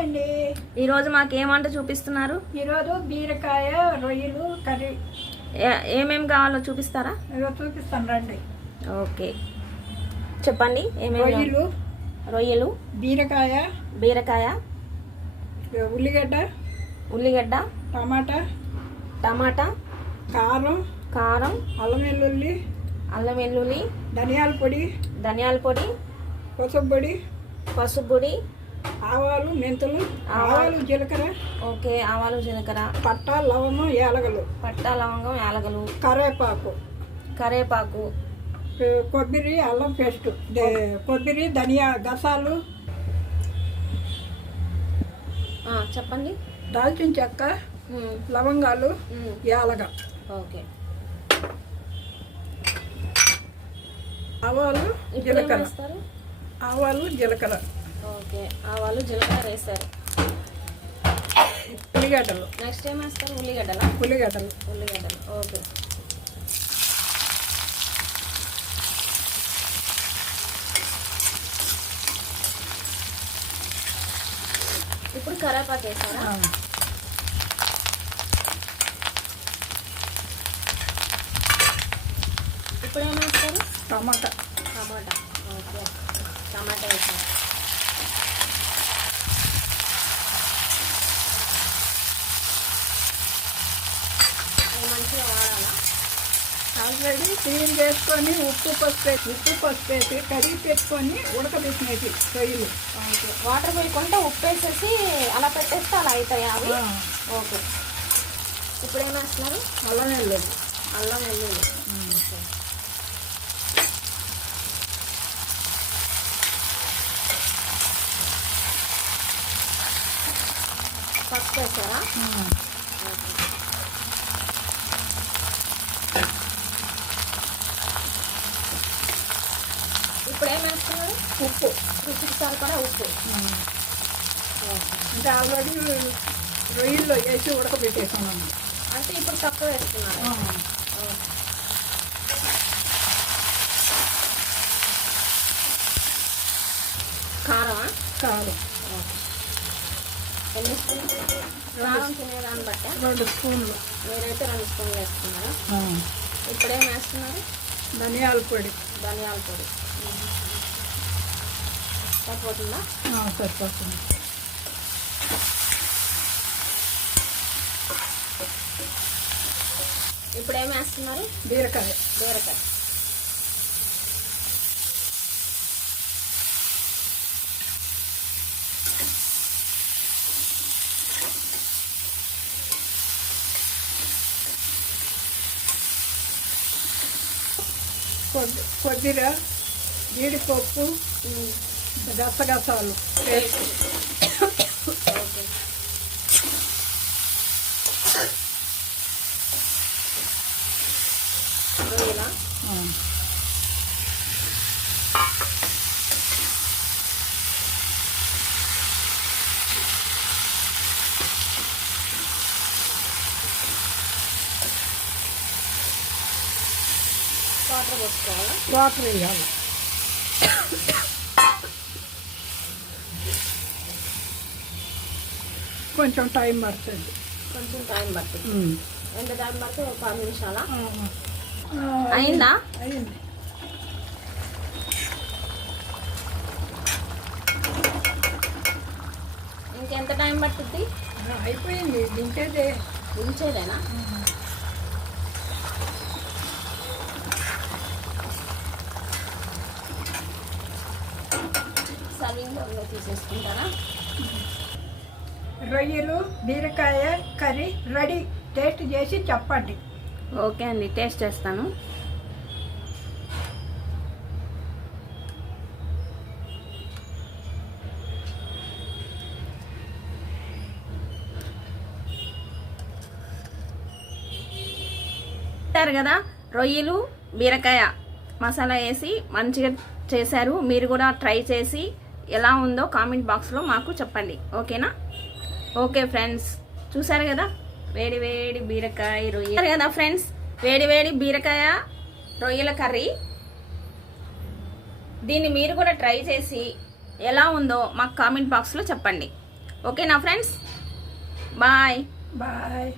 అండి ఈరోజు మాకు ఏం వంట చూపిస్తున్నారు? ఈరోజు బీరకాయ రొయ్యలు కర్రీ. ఏమేమి కావాలో చూపిస్తారా? చూపిస్తాను రండి. ఓకే చెప్పండి. ఏమేమి? రొయ్యలు, బీరకాయ, ఉల్లిగడ్డ, టమాటా, కారం, అల్లం వెల్లుల్లి, ధనియాల పొడి, పసుపు పొడి, ఆవాలు, మెంతులు, జీలకర్ర. ఓకే, ఆవాలు, జీలకర్ర, పట్టా లవంగం, యాలగలు, కరేపాకు, కొబ్బరి, అల్లం పేస్ట్, కొబ్బరి, ధనియా గసాలు. చెప్పండి. దాల్చిన చెక్క, లవంగాలు, యాలగ. ఓకే, ఆవాలు, జీలకర్ర. ఓకే, ఆవాలు, జీలకర్ర వేస్తారు. ఉల్లిగడ్డలు. నెక్స్ట్ ఏం వేస్తారు? ఉల్లిగడ్డలు. ఓకే, ఇప్పుడు కరేపాకు వేస్తారా? ఇప్పుడు ఏం వేస్తారు? టమాటా. ఓకే, టమాటా వేస్తారు. మంచిగా వాడాలా? ఆల్రెడీ క్లీన్ చేసుకొని ఉప్పు పసుపు వేసి కడిగి పెట్టుకొని ఉడకబెట్టినవి రొయ్యలు. ఓకే, వాటర్ పోయకుండా ఉప్పు వేసేసి అలా పెట్టేస్తే అలా అవుతాయి అవి. ఓకే, ఇప్పుడు ఏం వేస్తున్నారు? అల్లం వెల్లుల్లి. ఓకే, పసుపు వేసారా? ఇప్పుడు ఏం వేస్తున్నారు? ఉప్పు. రుచికి సరిపడా ఉప్పు. అంటే ఆల్రెడీ రొయ్యల్లో వేసి ఉడకబెట్టేసాను. అంటే ఇప్పుడు తక్కువ వేస్తున్నారు. కారం. ఎన్ని స్పూన్లు? కారం తినేదాన్ని బట్టి 2 స్పూన్లు. మీరైతే 2 స్పూన్లు వేస్తున్నారా? ఇప్పుడేం వేస్తున్నారు? ధనియాల పొడి. సరిపోతుందా? సరిపోతుంది. ఇప్పుడు ఏం వేస్తున్నారు? బీరకాయ. కొద్దిర, జీడిపప్పు, గసగసాలు. రొయ్యలా? వాటర్ పోసుకోవాలా? వాటర్ వేయాలి. కొంచెం టైం పడుతుంది. ఎంత టైం పడుతుంది? 10 నిమిషాలా? అయిందా? అయింది. ఇంకెంత టైం పట్టుద్ది? అయిపోయింది. దించేదేనా? సర్వింగ్ బౌల్లో తీసేసుకుంటారా? రొయ్యలు, బీరకాయ కర్రీ రెడీ. టేస్ట్ చేసి చెప్పండి. ఓకే అండి, టేస్ట్ చేస్తాను. కదా, రొయ్యలు, బీరకాయ మసాలా వేసి మంచిగా చేశారు. మీరు కూడా ట్రై చేసి ఎలా ఉందో కామెంట్ బాక్స్లో మాకు చెప్పండి. ఓకేనా? ఓకే ఫ్రెండ్స్, చూసారు కదా వేడి బీరకాయ రొయ్యలు కదా ఫ్రెండ్స్, వేడి బీరకాయ రొయ్యల కర్రీ. దీన్ని మీరు కూడా ట్రై చేసి ఎలా ఉందో మాకు కామెంట్ బాక్స్లో చెప్పండి. ఓకేనా ఫ్రెండ్స్? బాయ్. బాయ్.